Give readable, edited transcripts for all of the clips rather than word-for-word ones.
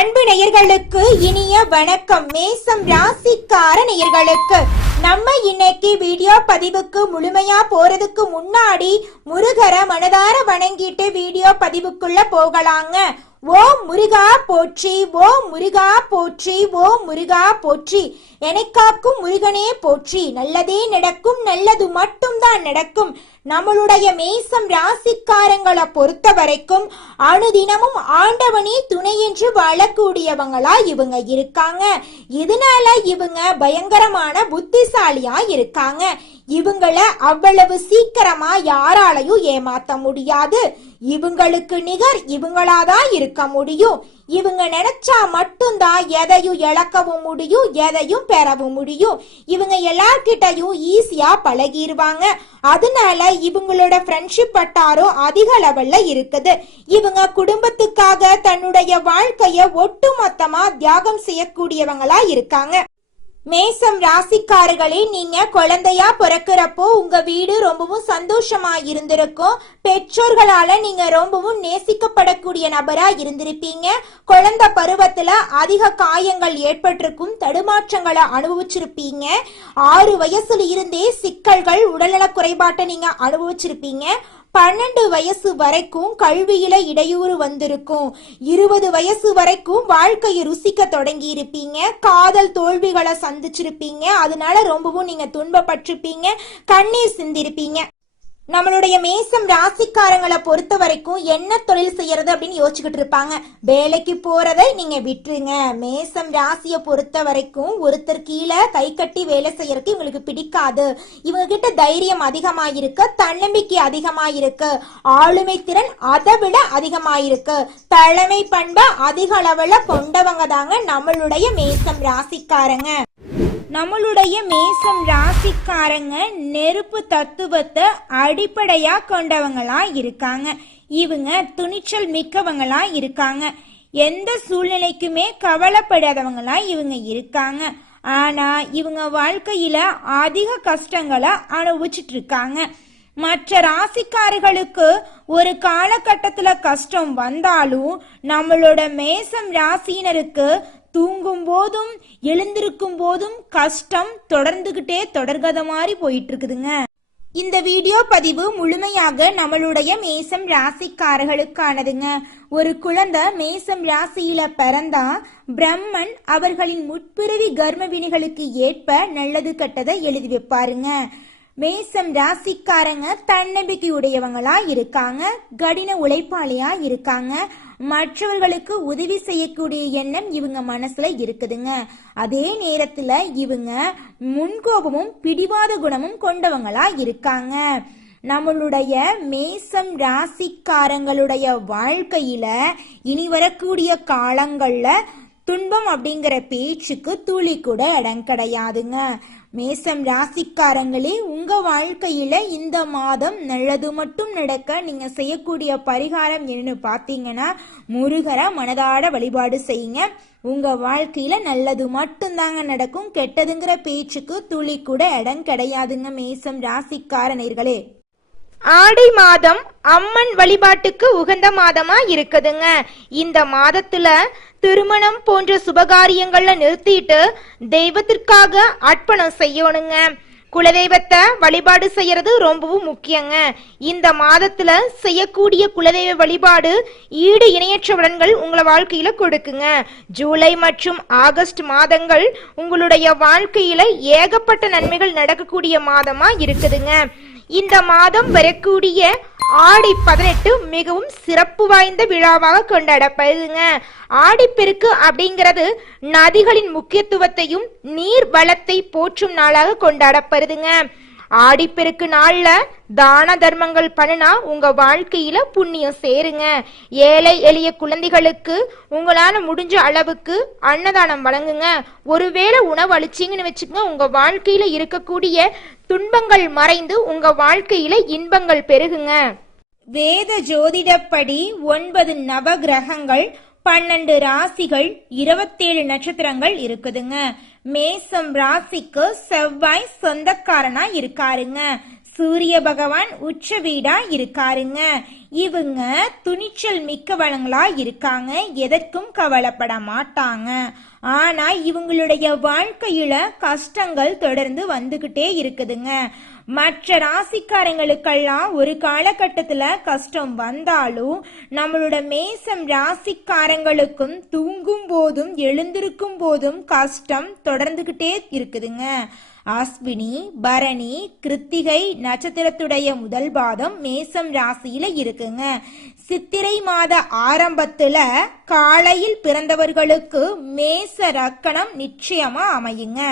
அன்பு நேயர்களுக்கு இனிய வணக்கம். மேசம் ராசிக்கார நேயர்களுக்கு நம்ம இன்னைக்கு வீடியோ பதிவுக்கு முழுமையா போறதுக்கு முன்னாடி முருகரை மனதார வணங்கிட்டு வீடியோ பதிவுக்குள்ள போகலாங்க. ஓம் முருகா போற்றி, ஓம் முருகா போற்றி, ஓம் முருகா போற்றி. எனக்காக்கும் முருகனே போற்றி. நல்லதே நடக்கும், நல்லது மட்டும்தான் நடக்கும். நம்மளுடைய மேசம் ராசிக்காரங்களை பொறுத்த வரைக்கும் அனுதினமும் ஆண்டவனே துணை என்று வாழக்கூடியவங்களா இவங்க இருக்காங்க. இதனால இவங்க பயங்கரமான புத்திசாலியா இருக்காங்க. இவங்கள அவ்வளவு சீக்கிரமா யாராலையும் ஏமாத்த முடியாது. இவங்களுக்கு நிகர் இவங்களாதான் இருக்க முடியும். இவங்க நினைச்சா மட்டும்தான் எதையும் இழக்கவும் முடியும், எதையும் பெறவும் முடியும். இவங்க எல்லார்கிட்டையும் ஈஸியா பழகிடுவாங்க. அதனால இவங்களோட ஃப்ரெண்ட்ஷிப் வட்டாரம் அதிக லெவல்ல இருக்குது. இவங்க குடும்பத்துக்காக தன்னுடைய வாழ்க்கைய ஒட்டுமொத்தமா தியாகம் செய்யக்கூடியவங்களா இருக்காங்க. மேசம் ராசிக்காரர்களே, நீங்க குழந்தையா பிறக்கிறப்போ உங்க வீடு ரொம்பவும் சந்தோஷமா இருந்திருக்கும். பெற்றோர்களால நீங்க ரொம்பவும் நேசிக்கப்படக்கூடிய நபரா இருந்திருப்பீங்க. குழந்தை பருவத்துல அதிக காயங்கள் ஏற்பட்டிருக்கும், தடுமாற்றங்களை அனுபவிச்சிருப்பீங்க. 6 வயசுல இருந்தே சிக்கல்கள், உடல்நல குறைபாட்டை நீங்க அனுபவிச்சிருப்பீங்க. 12 வயசு வரைக்கும் கல்வியில இடையூறு வந்திருக்கும். 20 வயசு வரைக்கும் வாழ்க்கையை ருசிக்க தொடங்கி இருப்பீங்க. காதல் தோல்விகளை சந்திச்சிருப்பீங்க. அதனால ரொம்பவும் நீங்க துன்பப்பட்டிருப்பீங்க, கண்ணீர் சிந்திருப்பீங்க. நம்மளுடைய மேசம் ராசிக்காரங்களை பொறுத்த வரைக்கும் என்ன தொழில் செய்யறது அப்படின்னு யோசிச்சுக்கிட்டு இருப்பாங்க. வேலைக்கு போறதை நீங்க விட்டுருங்க. மேசம் ராசியை பொறுத்த வரைக்கும் ஒருத்தர் கீழே கை கட்டி வேலை செய்யறதுக்கு இவங்களுக்கு பிடிக்காது. இவங்க கிட்ட தைரியம் அதிகமாயிருக்கு, தன்னம்பிக்கை அதிகமாயிருக்கு, ஆளுமை திறன் அதை விட அதிகமாயிருக்கு. தலைமை பண்பை அதிக அளவுல கொண்டவங்க தாங்க நம்மளுடைய மேசம் ராசிக்காரங்க. நம்மளுடைய மேசம் ராசிக்காரங்க நெருப்பு தத்துவத்தை அடிப்படையா கொண்டவங்களா இருக்காங்க. இவங்க துணிச்சல் மிக்கவங்களா இருக்காங்க. எந்த சூழ்நிலைக்குமே கவலைப்படாதவங்களா இவங்க இருக்காங்க. ஆனா இவங்க வாழ்க்கையில அதிக கஷ்டங்களை அனுபவிச்சுட்டு இருக்காங்க. மற்ற ராசிக்காரர்களுக்கு ஒரு காலகட்டத்துல கஷ்டம் வந்தாலும் நம்மளோட மேசம் ராசியினருக்கு தூங்கும் போதும் எழுந்திருக்கும் போதும் கஷ்டம் தொடர்கத மாதிரி போயிட்டு இருக்குதுங்க. இந்த வீடியோ பதிவு முழுமையாக நம்மளுடைய மேசம் ராசிக்காரர்களுக்கானதுங்க. ஒரு குழந்தை மேசம் ராசியில பிறந்தா பிரம்மன் அவர்களின் முற்பிறவி கர்ம வினைகளுக்கு ஏற்ப நல்லது கெட்டதை எழுதி வைப்பாருங்க. மேசம் ராசிக்காரங்க தன்னம்பிக்கை உடையவங்களா இருக்காங்க, கடின உழைப்பாளியா இருக்காங்க. மற்றவர்களுக்கு உதவி செய்யக்கூடிய எண்ணம் இவங்க மனசுல இருக்குதுங்க. அதே நேரத்துல இவங்க முன்கோபமும் பிடிவாத குணமும் கொண்டவங்களா இருக்காங்க. நம்மளுடைய மேசம் ராசிக்காரங்களுடைய வாழ்க்கையில இனி வரக்கூடிய காலங்கள்ல துன்பம் அப்படிங்கிற பேச்சுக்கு துளி கூட இடம் கிடையாதுங்க. மேசம் ராசிக்காரங்களே, உங்க வாழ்க்கையில இந்த மாதம் நல்லது மட்டும் நடக்க நீங்க செய்யக்கூடிய பரிகாரம் என்னன்னு பாத்தீங்கன்னா, முருகரை மனதாட வழிபாடு செய்யுங்க. உங்க வாழ்க்கையில நல்லது மட்டும்தாங்க நடக்கும். கெட்டதுங்கிற பேச்சுக்கு துளி கூட இடம் கிடையாதுங்க மேசம் ராசிக்காரனர்களே. ஆடி மாதம் அம்மன் வழிபாட்டுக்கு உகந்த மாதமா இருக்குதுங்க. இந்த மாதத்துல திருமணம் போன்ற சுபகாரியங்கள்ல நிறுத்திட்டு தெய்வத்திற்காக அர்ப்பணம் செய்யணுங்க. குலதெய்வத்தை வழிபாடு செய்யறது ரொம்பவும் முக்கியங்க. இந்த மாதத்துல செய்யக்கூடிய குலதெய்வ வழிபாடு ஈடு இணையற்ற பலன்கள் உங்களை வாழ்க்கையில கொடுக்குங்க. ஜூலை மற்றும் ஆகஸ்ட் மாதங்கள் உங்களுடைய வாழ்க்கையில ஏகப்பட்ட நன்மைகள் நடக்கக்கூடிய மாதமா இருக்குதுங்க. இந்த மாதம் வரக்கூடிய ஆடி 18 மிகவும் சிறப்பு வாய்ந்த விழாவாக கொண்டாடப்படுதுங்க. ஆடிப்பெருக்கு அப்படிங்கிறது நதிகளின் முக்கியத்துவத்தையும் நீர் வளத்தை போற்றும் நாளாக கொண்டாடப்படுதுங்க. ஆடிப்பெருக்கு நாள்ல தான தர்மங்கள் பண்ணினா உங்க வாழ்க்கையில புண்ணியம் சேருங்க. ஏழை எளிய குழந்தைகளுக்கு உங்களால முடிஞ்ச அளவுக்கு அன்னதானம் வழங்குங்க. ஒருவேளை உணவு அளிச்சிங்கன்னு வச்சுக்கோங்க, உங்க வாழ்க்கையில இருக்கக்கூடிய துன்பங்கள் மறைந்து உங்க வாழ்க்கையில இன்பங்கள் பெருகுங்க. வேத ஜோதிடப்படி 9 நவ கிரகங்கள், 12 ராசிகள், 27 நட்சத்திரங்கள் இருக்குதுங்க. மேசம் ராசிக்கு செவ்வாய் சொந்தக்காரனா இருக்காருங்க. சூரிய பகவான் உச்ச வீடா இருக்காருங்க. இவங்க துணிச்சல் மிக்கவங்களா இருக்காங்க, எதற்கும் கவலைப்பட மாட்டாங்க. ஆனா இவங்களுடைய வாழ்க்கையில கஷ்டங்கள் தொடர்ந்து வந்துகிட்டே இருக்குதுங்க. மற்ற ராசிக்காரங்களுக்கெல்லாம் ஒரு காலகட்டத்துல கஷ்டம் வந்தாலும் நம்மளோட மேசம் ராசிக்காரங்களுக்கும் தூங்கும் போதும் எழுந்திருக்கும் போதும் கஷ்டம் தொடர்ந்துகிட்டே இருக்குதுங்க. அஸ்வினி, பரணி, கிருத்திகை நட்சத்திரத்துடைய முதல் பாதம் மேசம் ராசியில இருக்குங்க. சித்திரை மாத ஆரம்பத்துல காலையில் பிறந்தவர்களுக்கு மேச ரக்கணம் நிச்சயமா அமையுங்க.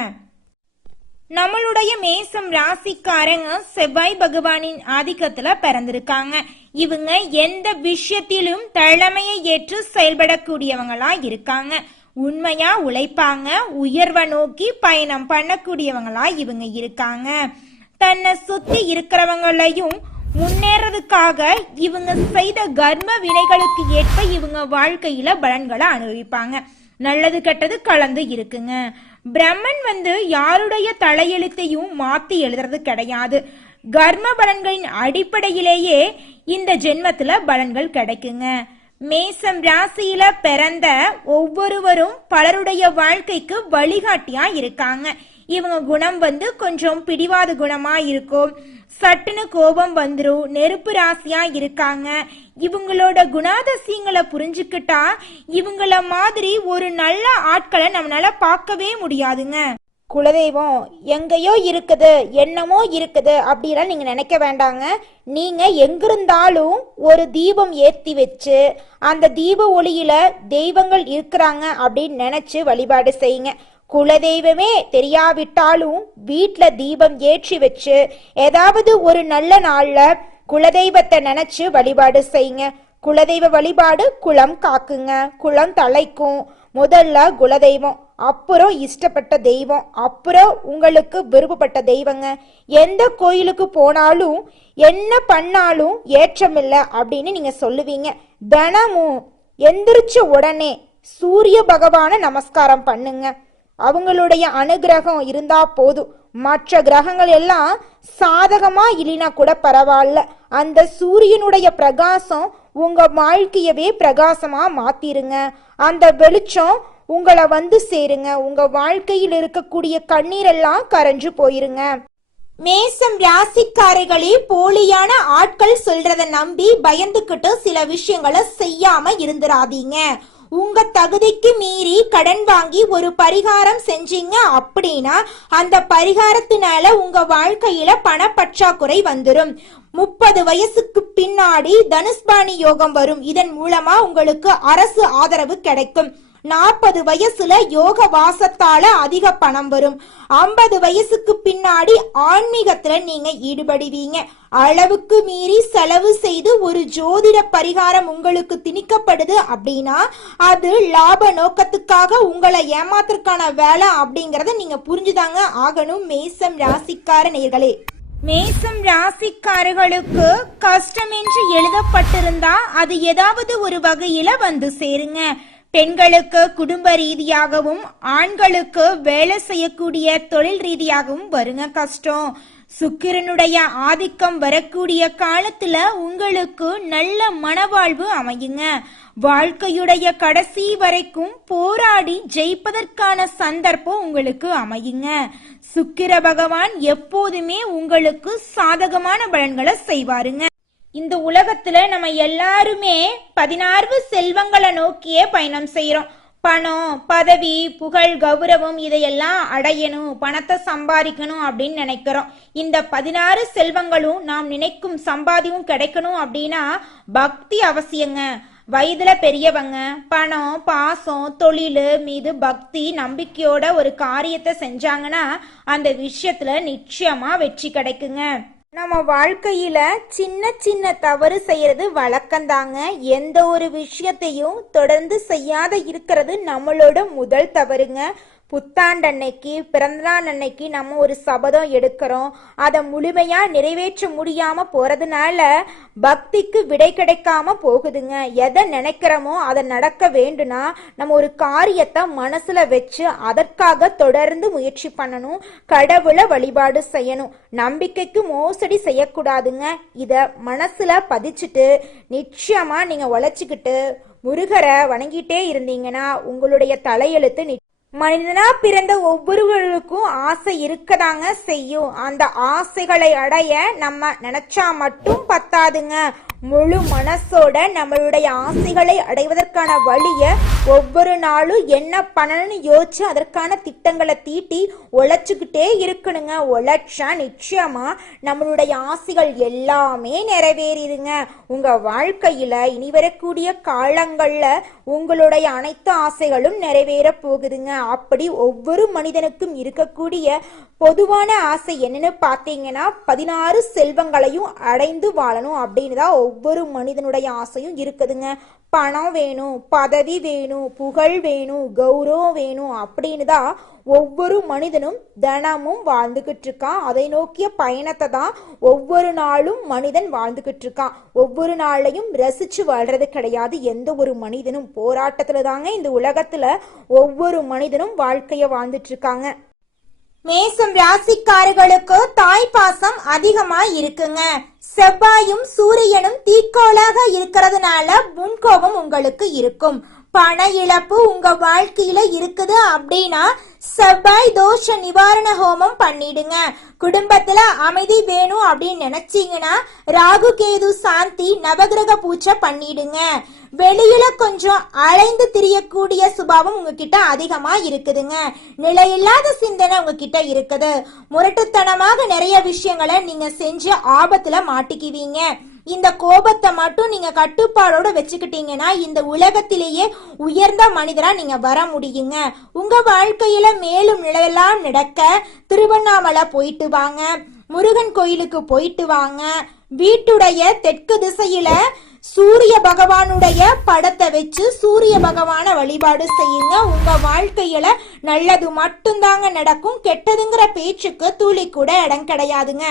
நம்மளுடைய மேசம் ராசிக்காரங்க செவ்வாய் பகவானின் ஆதிக்கத்துல பிறந்திருக்காங்க. இவங்க எந்த விஷயத்திலும் தலைமையை ஏற்று செயல்படக்கூடியவங்களா இருக்காங்க. உண்மையா உழைப்பாங்க, உயர்வை நோக்கி பயணம் பண்ணக்கூடியவங்களா இவங்க இருக்காங்க. தன்னை சுத்தி இருக்கிறவங்களையும் முன்னேறதுக்காக இவங்க செய்த கர்ம வினைகளுக்கு ஏற்ப இவங்க வாழ்க்கையில பலன்களை அனுபவிப்பாங்க. நல்லது கெட்டது கலந்து இருக்குங்க. பிரம்மன் யாருடைய தலையெழுத்தையும் மாத்தி எழுதுறது கிடையாது. கர்ம பலன்களின் அடிப்படையிலேயே இந்த ஜென்மத்துல பலன்கள் கிடைக்குங்க. மேசம் ராசியில பிறந்த ஒவ்வொருவரும் பலருடைய வாழ்க்கைக்கு வழிகாட்டியா இருக்காங்க. இவங்க குணம் கொஞ்சம் பிடிவாத குணமா இருக்கும், சட்டுன்னு கோபம் வந்துரும், நெருப்பு ராசியா இருக்காங்க. இவங்களோட குணாதிசயங்களை புரிஞ்சுக்கிட்டா இவங்கள மாதிரி ஒரு நல்ல ஆட்களை நம்மளால பார்க்கவே முடியாதுங்க. குலதெய்வம் எங்கேயோ இருக்குது, என்னமோ இருக்குது அப்படிலாம் நீங்க நினைக்க வேண்டாங்க. நீங்க எங்கிருந்தாலும் ஒரு தீபம் ஏற்றி வச்சு அந்த தீப ஒளியில தெய்வங்கள் இருக்கிறாங்க அப்படின்னு நினைச்சு வழிபாடு செய்யுங்க. குலதெய்வமே தெரியாவிட்டாலும் வீட்டுல தீபம் ஏற்றி வச்சு ஏதாவது ஒரு நல்ல நாள்ல குலதெய்வத்தை நினைச்சு வழிபாடு செய்யுங்க. குலதெய்வ வழிபாடு குலம் காக்குங்க, குலம் தலைக்கும். முதல்ல குலதெய்வம், அப்புறம் இஷ்டப்பட்ட தெய்வம், அப்புறம் உங்களுக்கு விருப்பப்பட்ட தெய்வங்க. எந்த கோயிலுக்கு போனாலும் என்ன பண்ணாலும் ஏற்றமில்லை அப்படின்னு நீங்க சொல்லுவீங்க. தினமும் எந்திரிச்ச உடனே சூரிய பகவான நமஸ்காரம் பண்ணுங்க. அவங்களுடைய அனுகிரகம் இருந்தா போதும். மற்ற கிரகங்கள் எல்லாம் சாதகமா இல்லைனா கூட பரவாயில்ல, அந்த சூரியனுடைய பிரகாசம் உங்க வாழ்க்கையவே பிரகாசமா மாத்திருங்க. அந்த வெளிச்சம் உங்களை சேருங்க. உங்க வாழ்க்கையில் இருக்கக்கூடிய கண்ணீரெல்லாம் கரைஞ்சு போயிருங்க. மேசம் ராசிக்காரர்களே, போலியான ஆட்கள் சொல்றத நம்பி பயந்துகிட்டு சில விஷயங்களை செய்யாம இருந்துராதீங்க. உங்க தகுதிக்கு மீறி கடன் வாங்கி ஒரு பரிகாரம் செஞ்சீங்க அப்படின்னா அந்த பரிகாரத்தினால உங்க வாழ்க்கையில பணப்பற்றாக்குறை வந்துடும். 30 வயசுக்கு பின்னாடி தனுஷ்பாணி யோகம் வரும். இதன் மூலமா உங்களுக்கு அரசு ஆதரவு கிடைக்கும். 40 வயசுல யோக வாசத்தால அதிக பணம் வரும். 50 வயசுக்கு பின்னாடி ஆன்மீகத்துல நீங்க ஈடுபடுவீங்க. அளவுக்கு மீறி செலவு செய்து ஒரு ஜோதிட பரிகாரம் உங்களுக்கு திணிக்கப்படுது அப்படின்னா அது லாப நோக்கத்துக்காக உங்களை ஏமாத்துறதுக்கான வேலை அப்படிங்கறத நீங்க புரிஞ்சுதாங்க ஆகணும். மேசம் ராசிக்கார நேயர்களே, மேசம் ராசிக்காரர்களுக்கு கஷ்டம் என்று எழுதப்பட்டிருந்தா அது ஏதாவது ஒரு வகையில சேருங்க. பெண்களுக்கு குடும்ப ரீதியாகவும் ஆண்களுக்கு வேலை செய்யக்கூடிய தொழில் ரீதியாகவும் வருங்க கஷ்டம். சுக்கிரனுடைய ஆதிக்கம் வரக்கூடிய காலத்துல உங்களுக்கு நல்ல மனவாழ்வு அமையுங்க. வாழ்க்கையுடைய கடைசி வரைக்கும் போராடி ஜெயிப்பதற்கான சந்தர்ப்பம் உங்களுக்கு அமையுங்க. சுக்கிர பகவான் எப்போதுமே உங்களுக்கு சாதகமான பலன்களை செய்வாருங்க. இந்த உலகத்துல நம்ம எல்லாருமே 16 செல்வங்களை நோக்கியே பயணம் செய்யறோம். பணம், பதவி, புகழ், கௌரவம் இதையெல்லாம் அடையணும், பணத்தை சம்பாதிக்கணும் அப்படின்னு நினைக்கிறோம். இந்த 16 செல்வங்களும் நாம் நினைக்கும் சம்பாதியும் கிடைக்கணும் அப்படின்னா பக்தி அவசியங்க. வயதுல பெரியவங்க பணம், பாசம், தொழில் மீது பக்தி நம்பிக்கையோட ஒரு காரியத்தை செஞ்சாங்கன்னா அந்த விஷயத்துல நிச்சயமா வெற்றி கிடைக்குங்க. நம்ம வாழ்க்கையில சின்ன சின்ன தவறு செய்யறது வழக்கம்தாங்க. எந்த ஒரு விஷயத்தையும் தொடர்ந்து செய்யாத இருக்கிறது நம்மளோட முதல் தவறுங்க. புத்தாண்டன்னைக்கு பிறந்தநாள் அன்னைக்கு நம்ம ஒரு சபதம் எடுக்கிறோம். அதை முழுமையா நிறைவேற்ற முடியாம போறதுனால பக்திக்கு விடை கிடைக்காம போகுதுங்க. எதை நினைக்கிறோமோ அதை நடக்க வேண்டும்னா நம்ம ஒரு காரியத்தை மனசுல வச்சு அதற்காக தொடர்ந்து முயற்சி பண்ணணும். கடவுளை வழிபாடு செய்யணும். நம்பிக்கைக்கு மோசடி செய்யக்கூடாதுங்க. இத மனசுல பதிச்சுட்டு நிச்சயமா நீங்க உழைச்சிக்கிட்டு முருகரை வணங்கிட்டே இருந்தீங்கன்னா உங்களுடைய தலையெழுத்து மனிதனா பிறந்த ஒவ்வொருவருக்கும் ஆசை இருக்கதாங்க செய்யும். அந்த ஆசைகளை அடைய நம்ம நினைச்சா மட்டும் பத்தாதுங்க. முழு மனசோட நம்மளுடைய ஆசைகளை அடைவதற்கான வழிய ஒவ்வொரு நாளும் என்ன பண்ணணும்னு யோசிச்சு அதற்கான திட்டங்களை தீட்டி உழைச்சுக்கிட்டே இருக்கணுங்க. உழைச்சா நிச்சயமா நம்மளுடைய ஆசைகள் எல்லாமே நிறைவேறிடுங்க. உங்க வாழ்க்கையில இனி வரக்கூடிய காலங்கள்ல உங்களுடைய அனைத்து ஆசைகளும் நிறைவேற போகுதுங்க. அப்படி ஒவ்வொரு மனிதனுக்கும் இருக்கக்கூடிய பொதுவான ஆசை என்னன்னு பார்த்தீங்கன்னா 16 செல்வங்களையும் அடைந்து வாழணும் அப்படின்னு தான் ஒவ்வொரு மனிதனுடைய ஆசையும் இருக்குதுங்க. பணம் வேணும், பதவி வேணும், புகழ் வேணும், கௌரவம் வேணும் அப்படின்னு தான் ஒவ்வொரு மனிதனும் தினமும் வாழ்ந்துகிட்டு இருக்கான். அதை நோக்கிய பயணத்தை தான் ஒவ்வொரு நாளும் மனிதன் வாழ்ந்துகிட்டு இருக்கான். ஒவ்வொரு நாளையும் ரசிச்சு வாழ்றது கிடையாது. எந்த ஒரு மனிதனும் போராட்டத்துல தாங்க இந்த உலகத்துல ஒவ்வொரு மனிதனும் வாழ்க்கைய வாழ்ந்துட்டு இருக்காங்க. மேசம் ராசிக்காரர்களுக்கு தாய் பாசம் அதிகமா இருக்குங்க. செவ்வாயும் சூரியனும் தீக்கோளாக இருக்கிறதுனால முன்கோபம் உங்களுக்கு இருக்கும். பண இழப்பு உங்க வாழ்க்கையில இருக்குது அப்படின்னா செவ்வாய் தோஷ நிவாரண ஹோமம் பண்ணிடுங்க. குடும்பத்துல அமைதி வேணும் அப்படின்னு நினைச்சீங்கன்னா ராகு கேது சாந்தி நவகிரக பூஜை பண்ணிடுங்க. வெளியில கொஞ்சம் அலைந்து திரியக்கூடிய சுபாவம் உங்ககிட்ட அதிகமா இருக்குதுங்க. நிலையில்லாத சிந்தனை உங்ககிட்ட இருக்குது. முரட்டுத்தனமாக நிறைய விஷயங்களை நீங்க செஞ்சு ஆபத்துல மாட்டிக்குவீங்க. இந்த கோபத்தை மட்டும் நீங்க கட்டுப்பாடோட வச்சுக்கிட்டீங்கன்னா இந்த உலகத்திலேயே உயர்ந்த மனிதரா நீங்க வர முடியுங்க. உங்க வாழ்க்கையில மேலும் நிலையெல்லாம் நடக்க திருவண்ணாமலை போயிட்டு வாங்க, முருகன் கோயிலுக்கு போயிட்டு வாங்க. வீட்டுடைய தெற்கு திசையில சூரிய பகவானுடைய படத்தை வச்சு சூரிய பகவான வழிபாடு செய்யுங்க. உங்க வாழ்க்கையில நல்லது மட்டும்தாங்க நடக்கும். கெட்டதுங்கிற பேச்சுக்கு துளி கூட இடம் கிடையாதுங்க.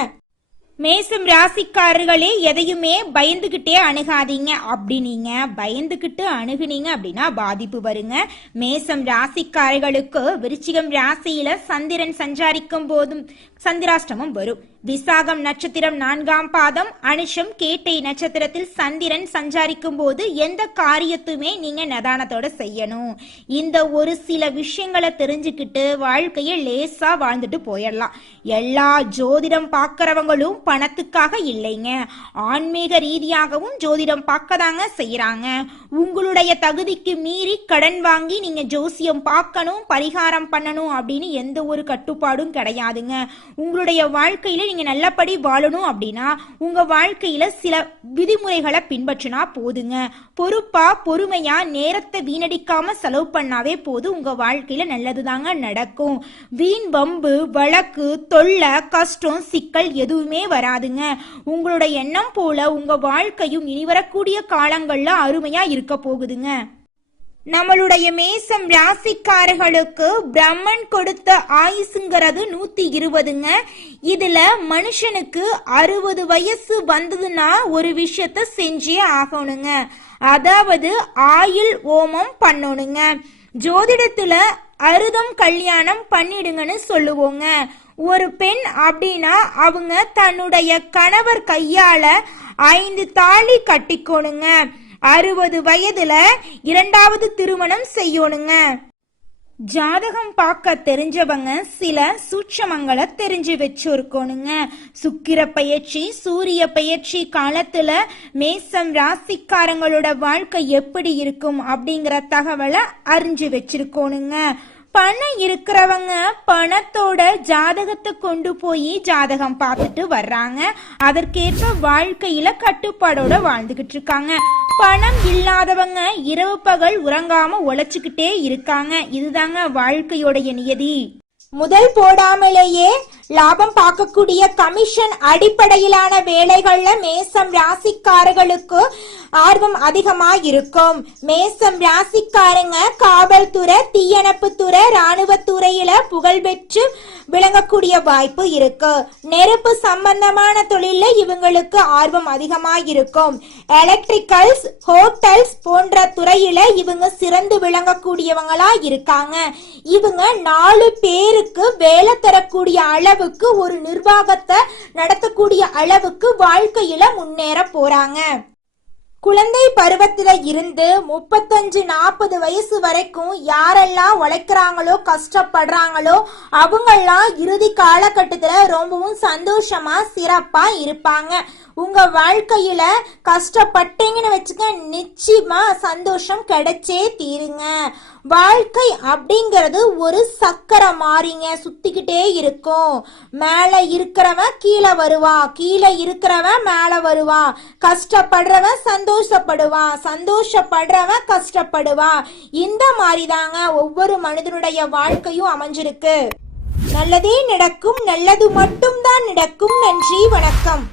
மேசம் ராசிக்காரர்களே எதையுமே பயந்துகிட்டே அணுகாதீங்க. அப்படி நீங்க பயந்துகிட்டு அணுகுனீங்க அப்படின்னா பாதிப்பு வருங்க. மேசம் ராசிக்காரர்களுக்கு விருச்சிகம் ராசியில சந்திரன் சஞ்சாரிக்கும் போதும் சந்திராஷ்டமம் வரும். விசாகம் நட்சத்திரம் 4ஆம் பாதம், அனுஷம் கேட்டை நட்சத்திரத்தில் சந்திரன் சஞ்சாரிக்கும் போது எந்த காரியத்துமே நீங்க நிதானத்தோட செய்யணும். இந்த ஒரு சில விஷயங்களை தெரிஞ்சுக்கிட்டு வாழ்க்கையை லேசா வாழ்ந்துட்டு போயிடலாம். எல்லா ஜோதிடம் பார்க்கறவங்களும் பணத்துக்காக இல்லைங்க, ஆன்மீக ரீதியாகவும் ஜோதிடம் பார்க்கதாங்க செய்யறாங்க. உங்களுடைய தகுதிக்கு மீறி கடன் வாங்கி நீங்க ஜோசியம் பார்க்கணும், பரிகாரம் பண்ணணும் அப்படின்னு எந்த ஒரு கட்டுப்பாடும் கிடையாதுங்க. உங்களுடைய வாழ்க்கையில நீங்க நல்லபடி வாழணும் அப்படின்னா உங்க வாழ்க்கையில சில விதிமுறைகளை பின்பற்றினா போதுங்க. பொறுப்பா பொறுமையா நேரத்தை வீணடிக்காம செலவு பண்ணாவே போதும். உங்க வாழ்க்கையில நல்லதுதாங்க நடக்கும். வீண் வம்பு வழக்கு தொல்லை கஷ்டம் சிக்கல் எதுவுமே வராதுங்க. உங்களோட எண்ணம் போல உங்க வாழ்க்கையும் இனி வரக்கூடிய காலங்கள்ல அருமையா இருக்க போகுதுங்க. நம்மளுடைய மேசம் ராசிக்காரர்களுக்கு பிரம்மன் கொடுத்த ஆயுசுங்கிறது 120ங்க. இதுல மனுஷனுக்கு 60 வயசு வந்ததுன்னா ஒரு விஷயத்த செஞ்சே ஆகணுங்க. அதாவது ஆயுள் ஓமம் பண்ணணுங்க. ஜோதிடத்துல அறுதம் கல்யாணம் பண்ணிடுங்கன்னு சொல்லுவோங்க. ஒரு பெண் அப்படின்னா அவங்க தன்னுடைய கணவர் கையால 5 தாலி கட்டிக்கணுங்க. 60 வயதுல 2வது திருமணம் செய்யணுங்க. ஜாதகம் பார்க்க தெரிஞ்சவங்க சில சூட்சமங்களை தெரிஞ்சு வச்சிருக்கணுங்க. சுக்கிர பயிற்சி சூரிய பயிற்சி காலத்துல மேசம் ராசிக்காரங்களோட வாழ்க்கை எப்படி இருக்கும் அப்படிங்கிற தகவலை அறிஞ்சு வச்சிருக்கணுங்க. பணம் இருக்கிறவங்க பணத்தோட ஜாதகத்தை கொண்டு போய் ஜாதகம் பார்த்துட்டு வர்றாங்க. அதற்கேற்ப வாழ்க்கையில கட்டுப்பாடோட வாழ்ந்துகிட்டு இருக்காங்க. பணம் இல்லாதவங்க இரவு பகல் உறங்காம உழைச்சுக்கிட்டே இருக்காங்க. இதுதாங்க வாழ்க்கையோடைய நியதி. முதல் போடாமலேயே லாபம் பார்க்கக்கூடிய கமிஷன் அடிப்படையிலான வேலைகள்ல மேசம் ராசிக்காரர்களுக்கு ஆர்வம் அதிகமா இருக்கும். மேசம் ராசிக்காரங்க காவல்துறை, தீயணைப்பு துறை, ராணுவத்துறையில புகழ் பெற்று விளங்கக்கூடிய வாய்ப்பு இருக்கு. நெருப்பு சம்பந்தமான தொழில இவங்களுக்கு ஆர்வம் அதிகமா இருக்கும். எலக்ட்ரிக்கல்ஸ், ஹோட்டல்ஸ் போன்ற துறையில இவங்க சிறந்து விளங்கக்கூடியவங்களா இருக்காங்க. இவங்க 4 பேருக்கு வேலை தரக்கூடிய அளவுக்கு, ஒரு நிர்வாகத்தை நடத்தக்கூடிய அளவுக்கு வாழ்க்கையில முன்னேற போறாங்க. குழந்தை பருவத்துல இருந்து 35-40 வயசு வரைக்கும் யாரெல்லாம் உழைக்கிறாங்களோ, கஷ்டப்படுறாங்களோ அவங்கெல்லாம் இறுதி காலகட்டத்துல ரொம்பவும் சந்தோஷமா சிறப்பா இருப்பாங்க. உங்க வாழ்க்கையில கஷ்டப்பட்டீங்கன்னு வச்சுக்க, நிச்சயமா சந்தோஷம் கிடைச்சே தீருங்க. வாழ்க்கை அப்படிங்கிறது ஒரு சக்கரை மாறிங்க, சுத்திக்கிட்டே இருக்கும். மேல இருக்கிறவன் கீழே வருவான், கீழே இருக்கிறவன் மேல வருவான். கஷ்டப்படுறவன் சந்தோஷப்படுவான், சந்தோஷப்படுறவன் கஷ்டப்படுவான். இந்த மாதிரி தாங்க ஒவ்வொரு மனிதனுடைய வாழ்க்கையும் அமைஞ்சிருக்கு. நல்லதே நடக்கும், நல்லது மட்டும்தான் நடக்கும். நன்றி, வணக்கம்.